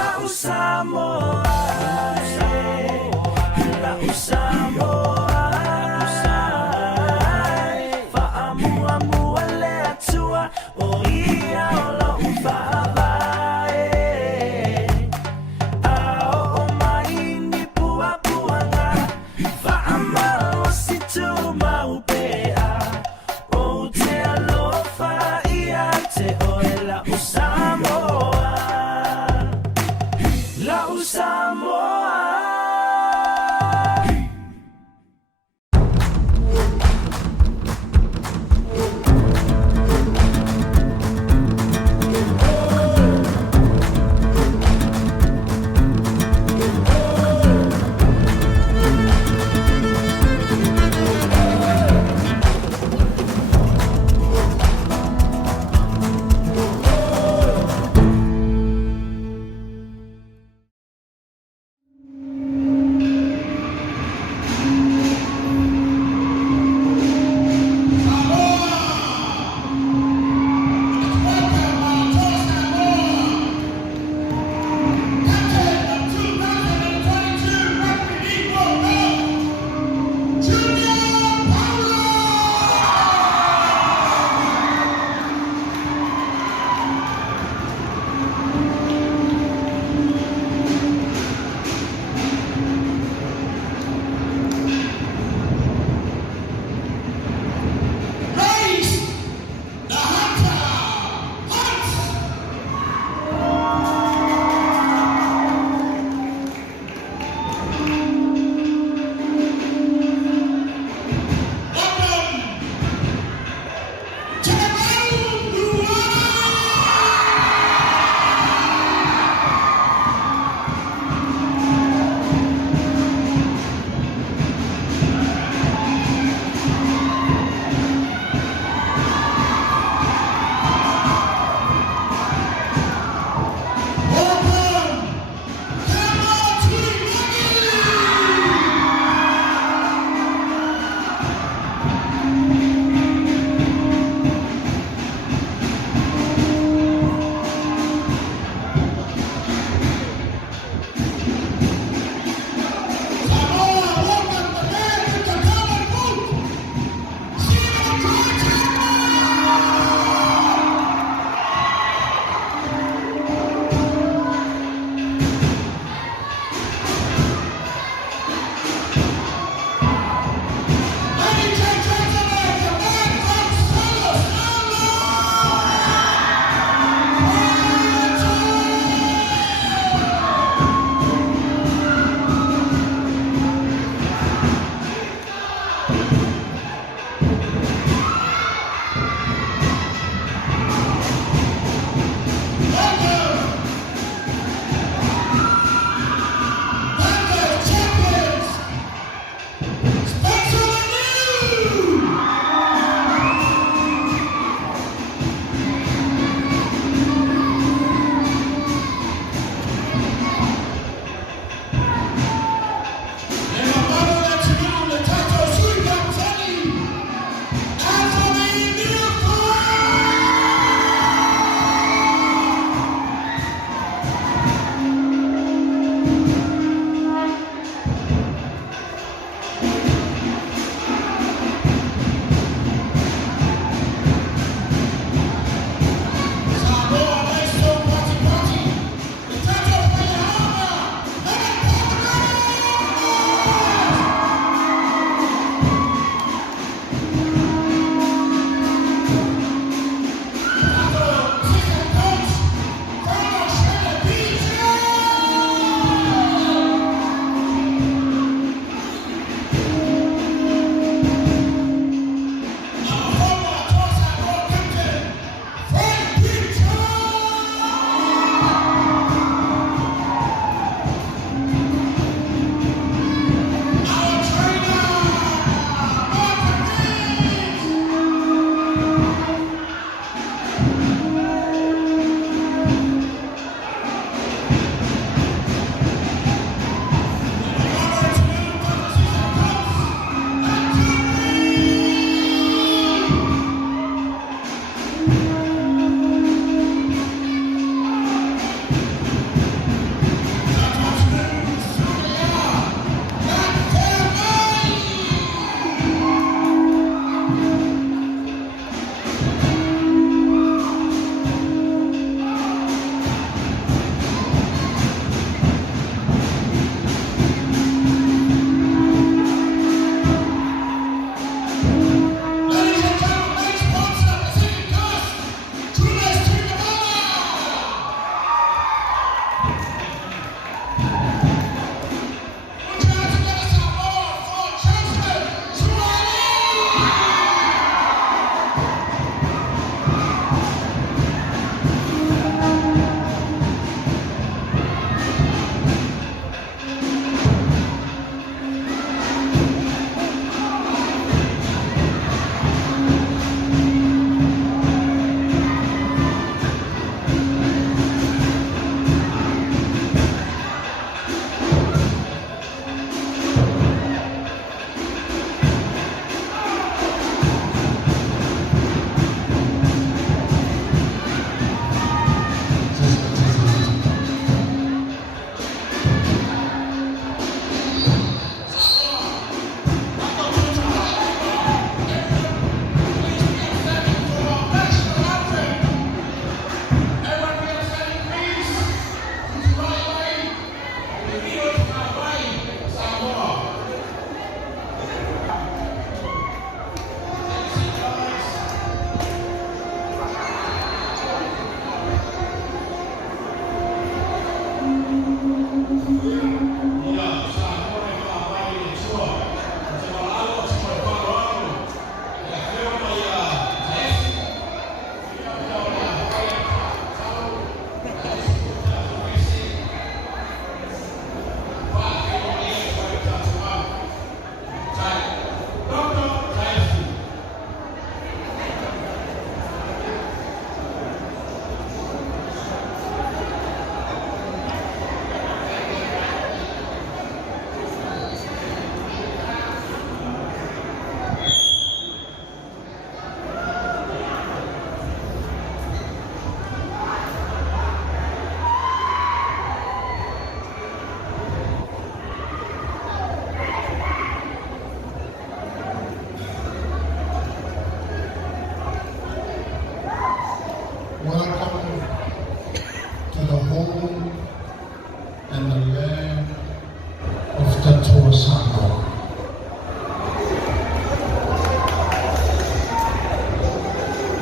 La Samoa, la Samoa, fa'amuamua le atua o ia o lo'u fa'avae. A o mai ni puapuanga, fa'amalo si tu maupea. O te alofa ia te oe la Samoa. La Samoa.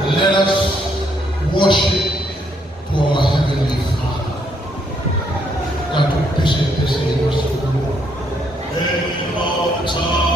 Let us worship to our Heavenly Father. God to appreciate this in your school. In all time.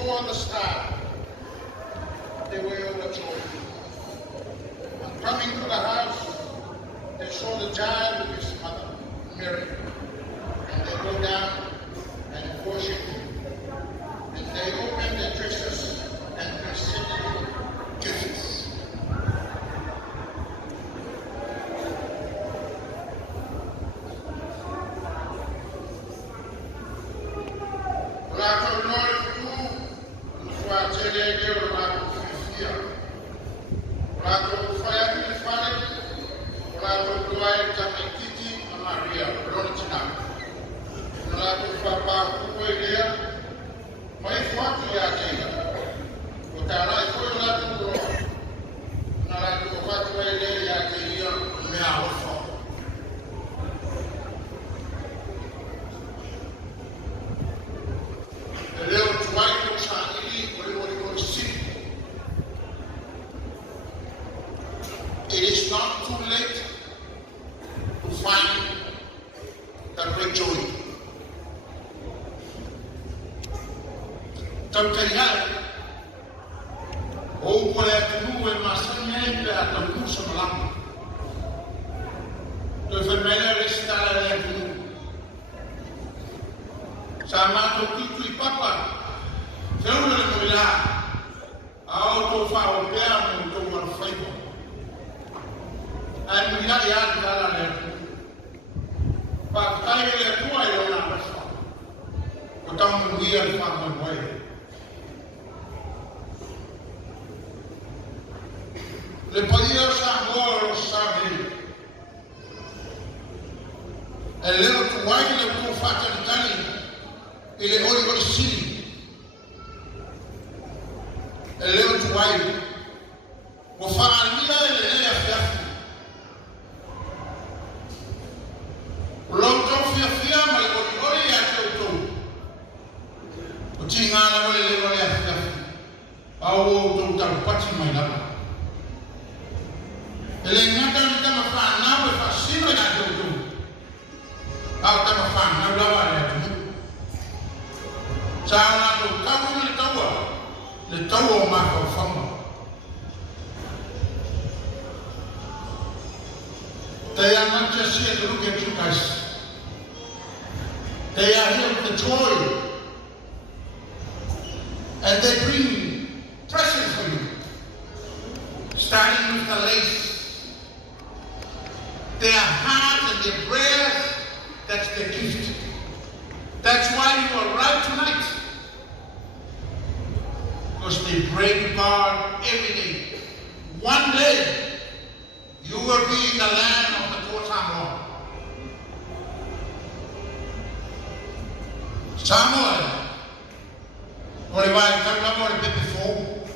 On the sky, they were overjoyed. And coming to the house, they saw the child with his mother, Mary, and they go down and worship him. And they opened their treasures and presented him gifts. It is not too late to find the great joy. Tamkayal, o pole atunu e masanya a tamu samalam. To enfermera restara de atunu. Sama to tutu papa. Seguro le morirá. Auto fa o peamo to one fight. And we got the other there. But I get a toy on our side. But I'm weird from my way. Le podía Samoa los sabe. El lero tuwai le può fare l'Italia e le oligo di Sili. El lero tuwai può fare al mia e le lei a fianco. Lonto fia ma le coglioni a tutto. O cingana le le a fianco. Au tutto il pazzo mai là. E le ngata mi fa na fa sempre a tutto. kama fana na lawa ya tu sana to kamu le tawa ma ko fama they are not just here to look at you guys, they are here with the toy and they bring presents for you, starting with the lace, their hearts and their prayers. That's the gift. That's why you are right tonight. Because they pray to God every day. One day, you will be in the land of the Samoa. Samoa. Or if I come up or a before,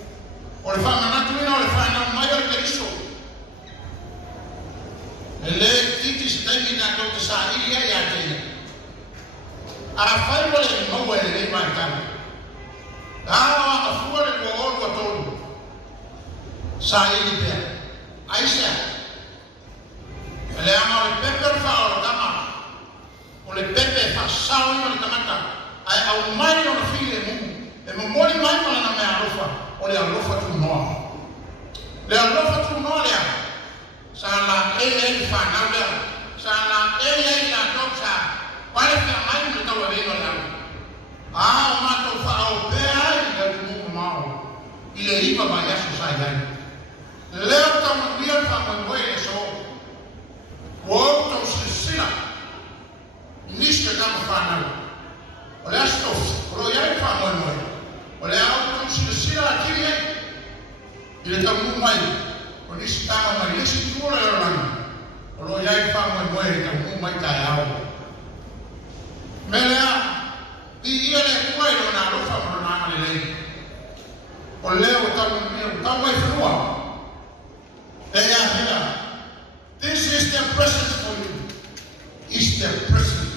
or if I'm not doing, or if I'm not my organization. It is taking that of the Sahili. I find what I know where they might come. Now, a fool and all what told Sahili there. I said, le amo le pepe fa o tama, o le pepe fa sao o le tamata. Ai au mai o le file mu, e mo mori mai o na me alofa, o le alofa tu noa. Le alofa tu noa le sana fa na le sana la doksa. Wale fa mai o tawa le no la. Ah, ma to fa o pe ai le tu mau. Ile iba ba ya so sai dai. Leo tamu dia fa mo le so. Whoa, sila. Niște cam fanal. Olea stof. Olo ia fa moi moi. Olea auto sila akili. Ile tamu mai. Oni stama mai lesi tuola ran. Olo ia fa moi moi tamu mai ta yao. Melea di ile kuelo na lo fa mo na male. Oleo tamu mai frua. Ea. This is their presence for you. It's their presence.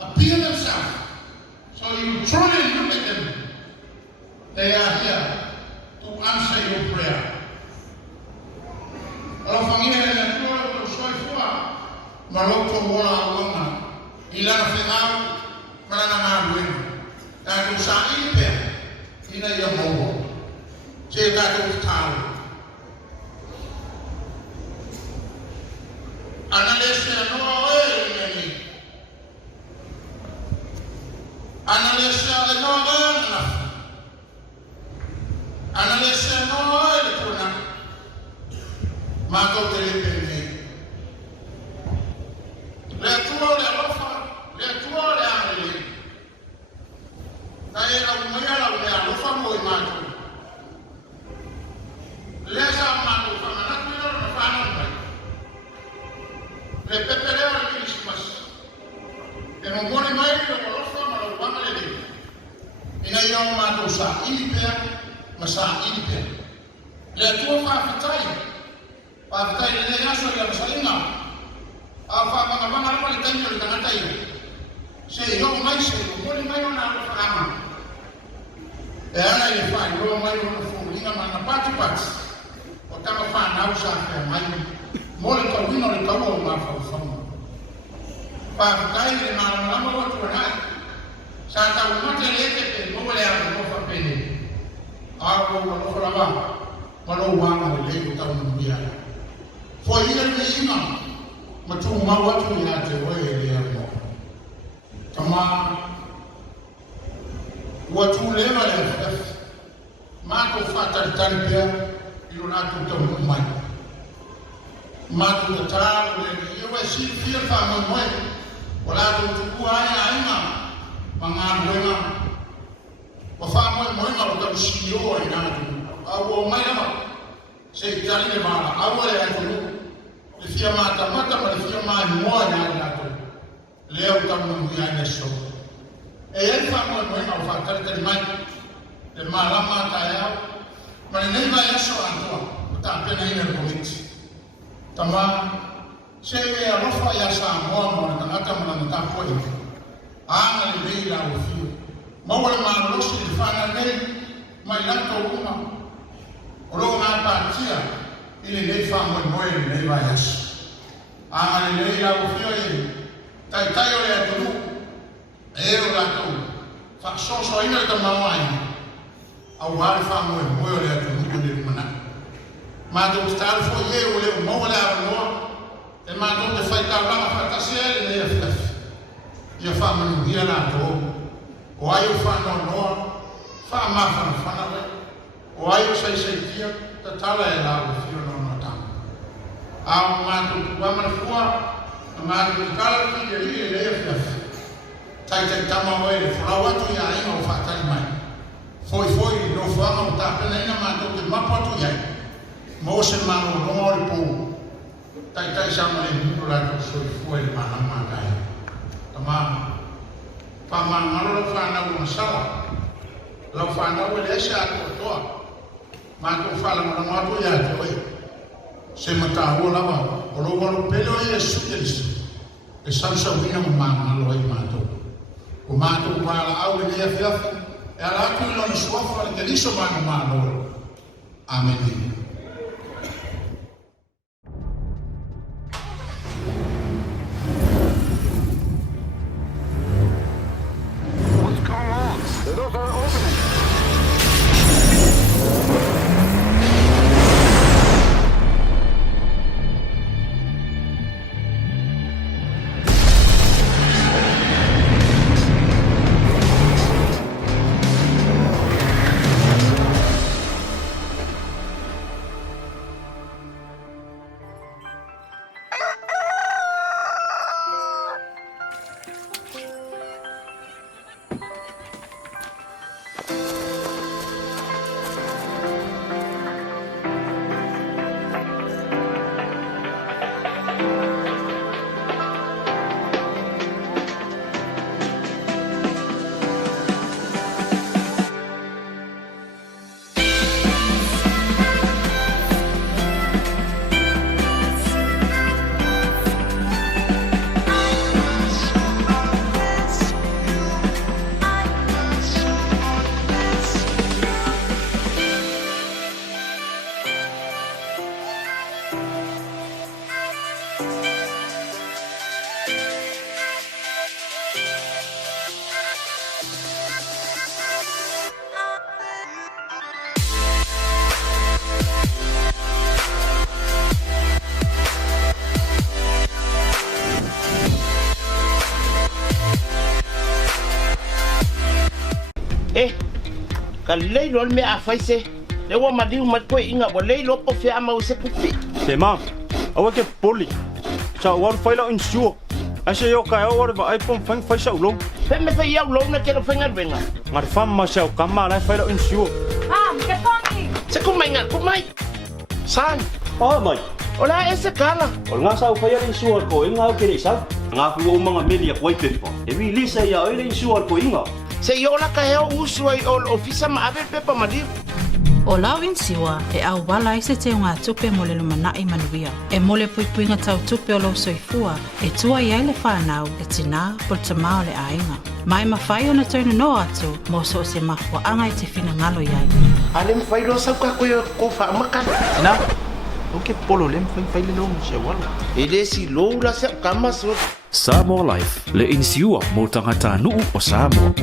Appeal themselves. So you truly look at them. They are here to answer your prayer. Kalau familia yang tua bersuai fua, malu wala wala, ilang final, mana malu. Dan usaha ini ina yang mau. Jika tu tahu. Analisa no ni. Analisa no na. Analisa no kuna. Mako telepeni. Le tua le rofa, le tua le ameli. Kaya au maya la le rofa mo imatu. Le sa matu fa na kuno na fa na. Le pepeleo le Christmas. E non vuole mai che lo fa, ma lo fanno le dite. Ina io ma sa ilipea, ma sa ilipea. Le tua fa fitai le naso le salina. Apa banga le tanyo le tanatai. Se io mai se non vuole mai una lo fa ama. E ana le fa, io mai non fu linga ma na pati. O tama fa na usa mai. Mole ka wino le kawo ma fa fama. Pa kai le ma mo tu na. Sa ta mo te le te mo le a mo fa pene. A ko mo fa ba. Ma lo wa mo le ta mo bia. Fo ina le ina. Ma tu ma wa tu ya te wo le ya mo. Kama wa tu le ma le. Ma ko fa ta tan bia. Io na tu ta mo mai. Matu tataru yewe si fia fa mo wala tu ku ai ma manga wema wa fa mo ma ko si yo ina tu awo mai ma se tali le mala awo le tu le fia mata ma le fia ma mo na tu leo ta mo ya ne so e ai fa mo ma fa ta mai le mala ma ta ya ma ne va ya so antua ta pena ina komiti. Tama sewe ya rofa ya Samoa mo na ata mo na tapo e ana le leila o fio mo wala ma rosi le fana ne mai lanto uma ro na patia ile le fa mo mo le va ya ana le leila o fio e Tai o le atunu, e o latou, whaksoso ina ta mawai, au wale whamoe moe o le atunu o le mana. Mātou te tāle fo ie o le mau le aroa, e mātou te whaitau lama whatasia e le whiawhi. Ia whamanu hia nātou, o ai o whanau noa, whamawhana whanawe, o ai o sei tia, ta tala e lau le whio no tama. Ao mātou tu wamana fua, na mātou te kala ki e ri e le whiawhi. Tai tama wai le whanau atu ia inga o whatari mai. Foi, no whanga o tāpena ina mātou te mapatu iai. Mose mano ngori po. Tai sama le mino la to so foi le mana makai. Tama. Pa man malo lo fa na una sala. Lo fa na o le sha to to. Ma to fa la mo to ya to e. Se mata ho la va. O lo pelo e su Cristo. E salsa vina mo man lo e mato. O mato pa la au le ya fia. E ala tu lo so fa le diso man. Amen. Ka leilo me a faise le wa madiu mat ko inga bo leilo po fe ama se pupi te ma awa ke poli sa war faila insure ase yo ka war ba iphone fang faisa ulo pe me fe ya ulo na ke no fenga venga ngar fam ma sa kama la faila insure ke poni se ko mai san oh mai ola ese kala ol nga sa faila insure ko inga ke ni sa nga ku o mga media ko ite pa e vi lisa ya ile insure ko inga se yo la ka heo usui ol ofisa ma ave pepa madiu o lawin siwa e au wala i se te unga tupe mo le lumana i manuia. E mole puipuinga tau tupe o lo soifua e tua iai le whanau e tina por tamao le ainga. Mai mawhai o na taunu no atu mo so se mahua anga i te whina ngalo iai. Ale mwhai lo sau ka koe ko wha makan. Ina, o ke polo le mwhai le lo mo se wala. E le si lo la se kama so. Samoa Life, le insiua mo tangata nuu o Samoa.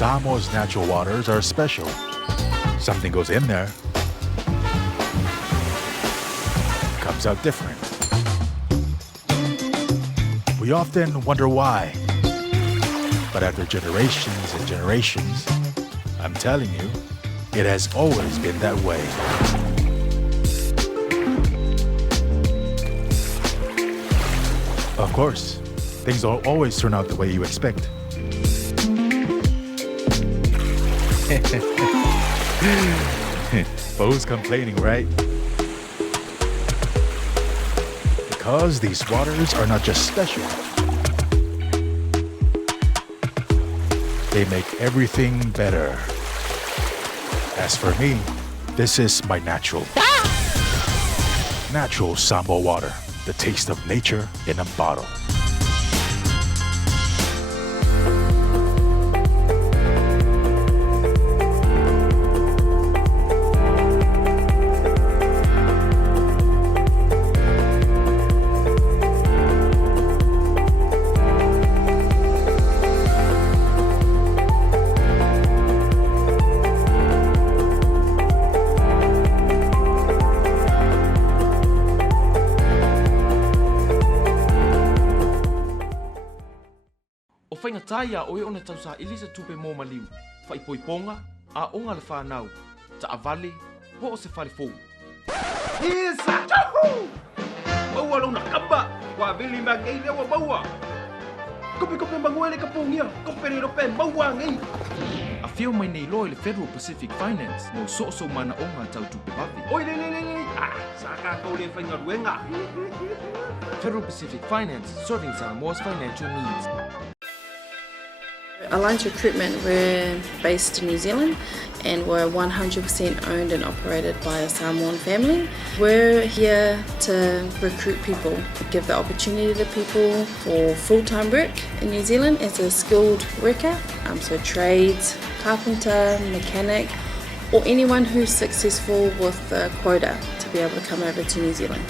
Samoa's natural waters are special. Something goes in there, comes out different. We often wonder why. But after generations and generations, I'm telling you, it has always been that way. Of course, things don't always turn out the way you expect. Bo's complaining, right? Because these waters are not just special. They make everything better. As for me, this is my natural Samoa water. The taste of nature in a bottle. Whainga taia o e ona tausa ilisa tupe mō maliu. Whaipoiponga, a onga le whanau. Ta avale, ho o se whare fōu. Isa! Tahu! Maua lona kamba! Wa vili ma ngei lewa maua! Kope manguele ka pōngia, kope re rope maua ngei! A whio mai nei loe le Federal Pacific Finance, mo so mana onga tau tupe wavi. Oi le! Ah, saka kou le whainga ruenga! Federal Pacific Finance, serving Samoa's financial needs. Alliance Recruitment, we're based in New Zealand and we're 100% owned and operated by a Samoan family. We're here to recruit people, give the opportunity to people for full-time work in New Zealand as a skilled worker, so trades, carpenter, mechanic, or anyone who's successful with the quota to be able to come over to New Zealand.